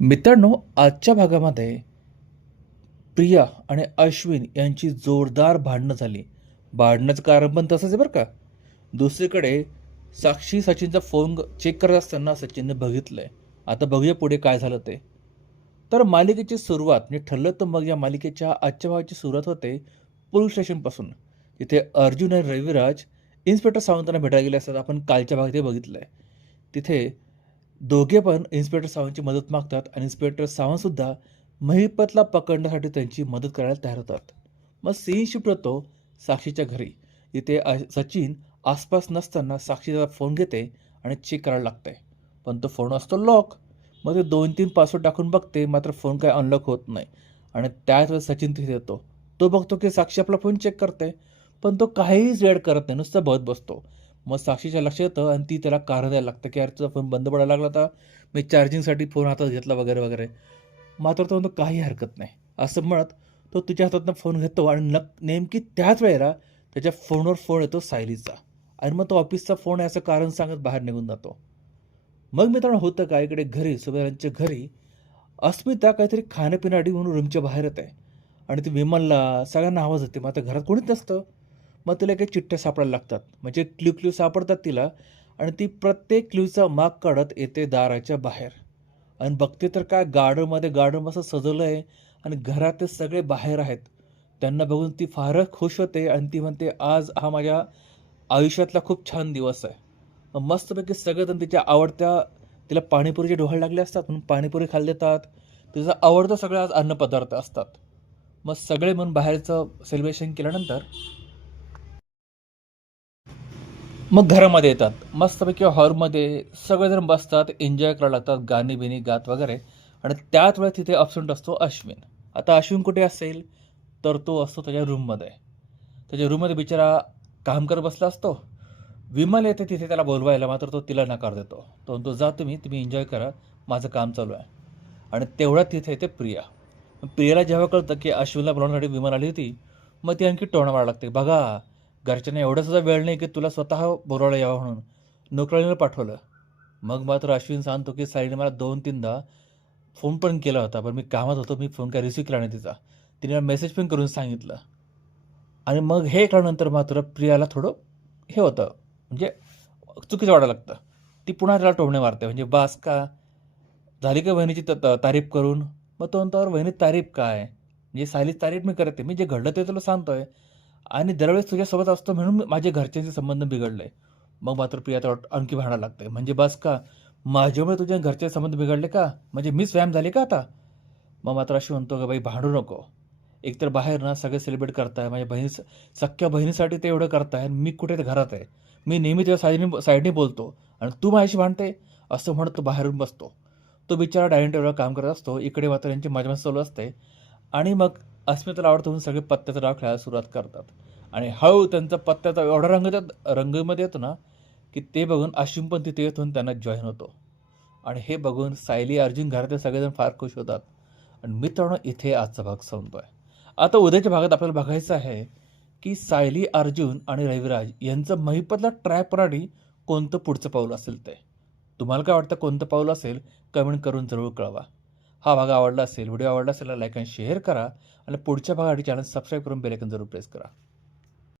मित्रांनो, आजच्या भागामध्ये प्रिया आणि अश्विन यांची जोरदार भांडणं झाली. भांडण्याचं कारण पण तसंच आहे बरं का. दुसरीकडे साक्षी सचिनचा फोन चेक करत असताना सचिनने बघितलंय. आता बघूया पुढे काय झालं ते. तर मालिकेची सुरुवात म्हणजे ठरलं तर मग या मालिकेच्या आजच्या भागाची सुरुवात होते पोलीस स्टेशनपासून. तिथे अर्जुन आणि रविराज इन्स्पेक्टर सावंतांना भेटायला गेले असतात. आपण कालच्या भागात हे बघितलंय. तिथे दोघे पण इन्स्पेक्टर सावंतची मदत मागतात आणि इन्स्पेक्टर सावंतसुद्धा महिपतला पकडण्यासाठी त्यांची मदत करायला तयार होतात. मग सीन शिफ्ट होतो साक्षीच्या घरी. इथे सचिन आसपास नसताना साक्षीचा फोन घेते आणि चेक करायला लागतंय. पण तो फोन असतो लॉक. मग ते 2-3 पासवर्ड टाकून बघते, मात्र फोन काय अनलॉक होत नाही. आणि त्याच वेळेस सचिन तिथे येतो. तो बघतो की साक्षी आपला फोन चेक करते, पण तो काहीच रेड करत नाही, नुसतं बघत बसतो. मग साक्षीच्या लक्षात येतं आणि ती त्याला कारण द्यायला लागतं की यार तुझा फोन बंद पडायला लागला होता, मी चार्जिंगसाठी फोन हातात घेतला वगैरे वगैरे. मात्र तो म्हणतो काही हरकत नाही असं म्हणत तो तिच्या हातातनं फोन घेतो आणि नेमकी त्याच वेळेला त्याच्या फोनवर फोन येतो सायलीचा. आणि मग तो ऑफिसचा फोन आहे असं कारण सांगत बाहेर निघून जातो. मग मित्रांनो होतं काय, इकडे घरी सुभेदारांच्या घरी अस्मिता काहीतरी खाण्यापिण्याआधी म्हणून रूमच्या बाहेर येत आहे. आणि ती विमलला सगळ्यांना आवाज येते, मग आता घरात कोणीच नसतं. मग तिला काही चिठ्ठ्या सापडायला लागतात, म्हणजे क्ल्यू क्ल्यू सापडतात तिला. आणि ती प्रत्येक क्ल्यूचा माग काढत येते दाराच्या बाहेर. आणि बघते तर काय, गार्डन मस्त सजवलं आहे आणि घरातले सगळे बाहेर आहेत. त्यांना बघून ती फारच खुश होते आणि ती म्हणते आज हा माझ्या आयुष्यातला खूप छान दिवस आहे. मग मस्तपैकी सगळेजण तिच्या आवडत्या, तिला पाणीपुरीचे डोहाळे लागले असतात म्हणून पाणीपुरी खायला देतात. तिचा आवडतं सगळं आज अन्नपदार्थ असतात. मग सगळे म्हणून बाहेरचं सेलिब्रेशन केल्यानंतर मग घरामध्ये येतात. मस्तपैकी हॉलमध्ये सगळेजण बसतात, एन्जॉय करायला लागतात, गाणी बिणी गात वगैरे. आणि त्याच वेळेस तिथे अब्सेंट असतो अश्विन. आता अश्विन कुठे असेल, तर तो असतो त्याच्या रूममध्ये. त्याच्या रूममध्ये बिचारा काम करत बसला असतो. विमल येते तिथे त्याला बोलवायला, मात्र तो तिला नकार देतो. तो म्हणतो जा तुम्ही एन्जॉय करा, माझं काम चालू आहे. आणि तेवढ्यात तिथे येते प्रिया. प्रियाला जेव्हा कळतं की अश्विनला बोलवण्यासाठी विमान आली होती, मग ती आणखी टोणा मारायला लागते. बघा, घरच्यांना एवढा सुद्धा वेळ नाही की तुला स्वतः बोलावलं यावं म्हणून, नोकराणीला पाठवलं. मग मात्र अश्विन सांगतो की साईने मला 2-3दा फोन पण केला होता, पण मी कामात होतो, मी फोन काय रिसीव्ह केला नाही तिचा. तिने मला मेसेज पण करून सांगितलं. आणि मग हे कळल्यानंतर मात्र प्रियाला थोडं हे होतं, म्हणजे चुकीचं वाटायला लागतं. ती पुन्हा त्याला टोमणे मारते, म्हणजे बास का, झाली का वहिनीची तारीफ करून. मग तो म्हणतो वहिनी तारीफ काय, म्हणजे सायलीची तारीफ मी करते, मी जे घडलं ते तुला सांगतोय. आणि दरवेळेस तुझ्यासोबत असतो म्हणून माझे घरच्यांचे संबंध बिघडले. मग मात्र प्रिया तर आणखी भांडायला लागते, म्हणजे बस का, माझ्यामुळे तुझ्या घरचे संबंध बिघडले का, म्हणजे मीच व्यायाम झाले का आता. मग मात्र अशी म्हणतो का बाई भांडू नको. एकतर बाहेर ना सगळे सेलिब्रेट करताय, माझ्या सख्या बहिणीसाठी ते एवढं करताय, मी कुठे घरात आहे. मी नेहमी तुझ्या साईडने बोलतो आणि तू माझ्याशी भांडते, असं म्हणत तो बाहेरून बसतो. तो बिचारा डायनिंग टेबलवर काम करत असतो. इकडे मात्र यांची मजा चालू असते. आणि मग अस्मिताला आवडतं म्हणून सगळे पत्त्याचा डाव खेळायला सुरुवात करतात. आणि हळू त्यांचा पत्त्याचा एवढा रंगमध्ये येतो ना, की ते बघून अश्विन पण तिथे येतो आणि त्यांना जॉईन होतो. आणि हे बघून सायली, अर्जुन घरातले सगळेजण फार खुश होतात. आणि मित्रांनो इथे आजचा भाग संपतोय. आता उद्याच्या भागात आपल्याला बघायचं आहे की सायली, अर्जुन आणि रविराज यांचं महिपतला ट्रॅपसाठी कोणतं पुढचं पाऊल असेल ते. तुम्हाला काय वाटतं कोणतं पाऊल असेल, कमेंट करून जरूर कळवा. हा भाग आवडला असेल, व्हिडिओ आवडला असेल लाईक आणि शेअर करा. आणि पुढच्या भागासाठी चॅनल सबस्क्राईब करून बेल आयकॉन जरूर प्रेस करा.